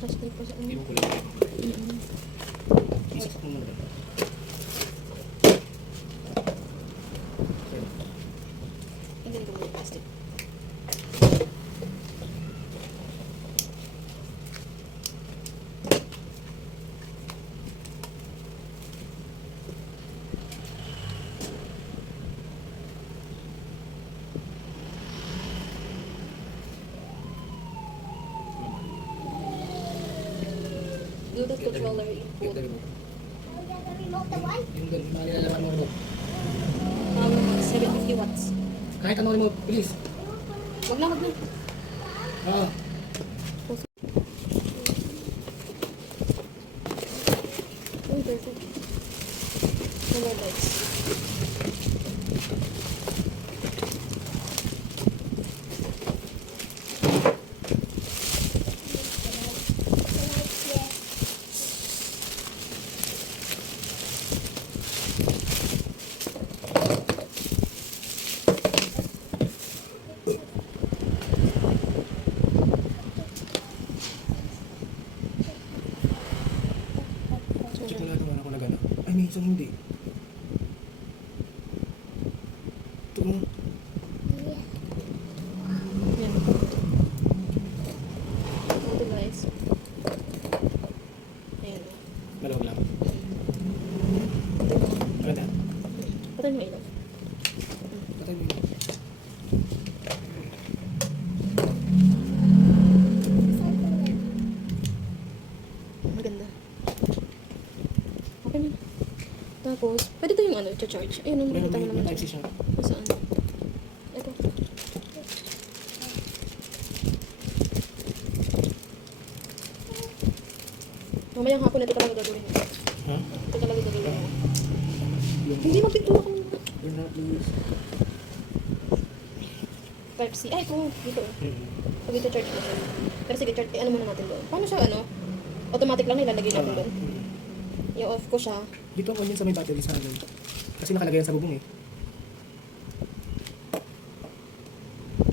Plastic pa sa ano. Hindi mo kulang. Mm-hmm. Isapak mo muna. Tingnan ko muna plastic. Bluetooth controller input. Yung doon, malalaman mo. Power max, 750 watts. Kahit ano mo, please. Wag na, wag na. Ah. Uy, perfect. Color lights. Check mo natin ako na gano'n. Ay, minsan hindi. Ito mo. Yan. Ito guys. Ayan. Malawag lang. Ganda. Patay mo ilaw. Patay mo yun. Maganda. Okay na. Tapos, pwede ito yung ano, charge. Ayun, ang makita mo naman. Type C siya. Saan? Ito. Mamayang hapon na ito talaga gagawin. Ha? Ito talaga gagawin. Yung... Hindi, magpintura ka muna. You're not please. Type C. Ay, ito. Dito. Mm-hmm. Pag ito charge mo siya. Pero sige, charge. Ano muna natin doon. Paano siya, ano? Automatic lang ilalagay natin doon. I-off ko siya. Dito ang onion sa may battery sa ano. Kasi nakalagay yan sa bubong eh.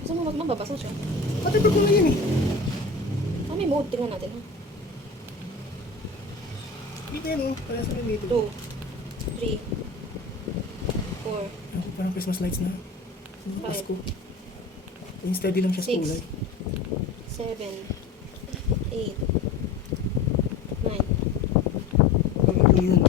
Kasi mababasa siya. Pati pa na yun eh. Ah, may mode. Tingnan natin, ha? Dito yan oh. Para sa may dito. 2, 3, 4, Ako, parang Christmas lights na. Five. Pasko. Yung steady lang siya sa Six. kulay. 7, 8, 9. Ano yun?